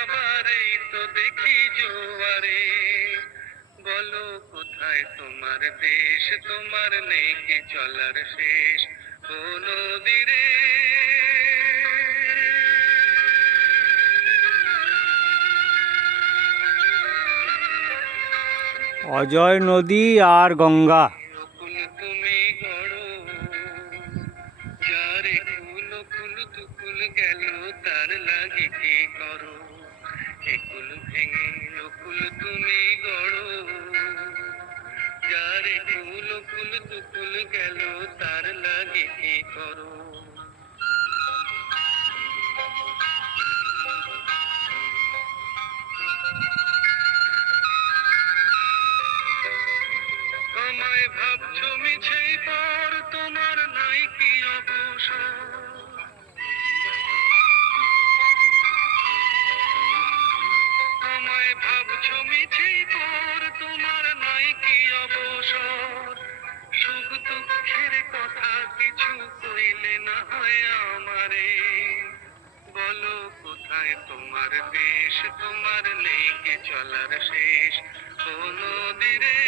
আবার এই তো দেখি জোয়ারে। বলো, কোথায় তোমার দেশ? তোমার নেই চলার শেষ ও নদীরে অজয় নদী আর গঙ্গা। তুকুল গেল, তার লাগে কি করো? একুল ভেঙে কুল তুমি গড়ো। যার একুল কুল তুকুল গেল, তার লাগে কি করো? আমারে। বলো কোথায় তোমার দেশ? তোমার লেগে চলার শেষ নদীরে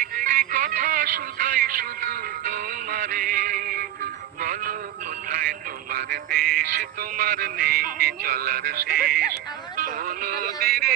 একটি কথা শুধাই শুধু তোমারে। বলো কোথায় তোমার দেশ? তোমার নেই চলার শেষ ও নদীরে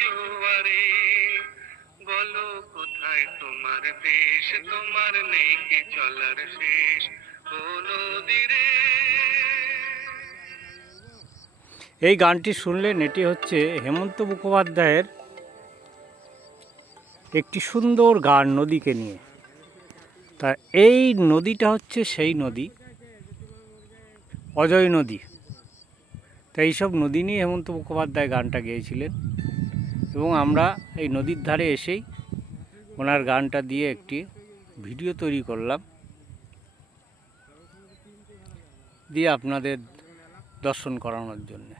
জোয়ারে বলো কোথায় তোমার তোমার নেই কি চলার শেষ এই গানটি শুনলেন, এটি হচ্ছে হেমন্ত মুখোপাধ্যায়ের একটি সুন্দর গান নদীকে নিয়ে। তা এই নদীটা হচ্ছে সেই নদী, অজয় নদী। তা এইসব নদী নিয়ে হেমন্ত মুখোপাধ্যায় গানটা গেয়েছিলেন এবং আমরা এই নদীর ধারে এসেই ওনার গানটা দিয়ে একটি ভিডিও তৈরি করলাম। দিয়ে আপনাদের দর্শন করানোর জন্যে।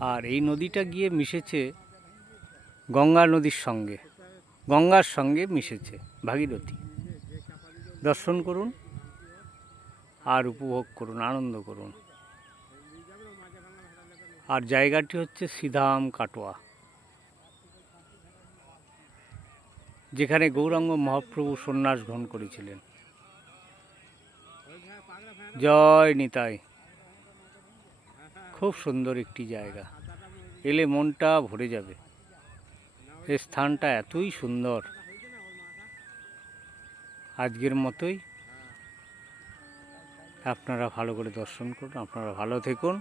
আর এই নদীটা গিয়ে মিশেছে গঙ্গা নদীর সঙ্গে, গঙ্গার সঙ্গে মিশেছে ভাগীরথী। দর্শন করুন আর উপভোগ করুন, আনন্দ করুন। আর জায়গাটি হচ্ছে সিধাম কাটোয়া। যেখানে গৌরাঙ্গ মহাপ্রভু সন্ন্যাস গ্রহণ করেছিলেন। জয় নিতাই। খুব সুন্দর একটি জায়গা। এলে মনটা ভরে যাবে। এই স্থানটা এতই সুন্দর। আজকের মতোই। আপনারা ভালো করে দর্শন করুন আপনারা ভালো থাকুন।